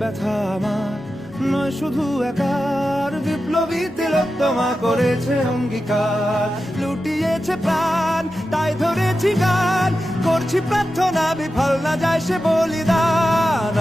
ব্যথা আমার নয় শুধু একার, বিপ্লবী তিলোত্তমা করেছে অঙ্গীকার। লুটিয়েছে প্রাণ তাই ধরেছি গান, করছি প্রার্থনা বিফল না যায় সে বলিদান।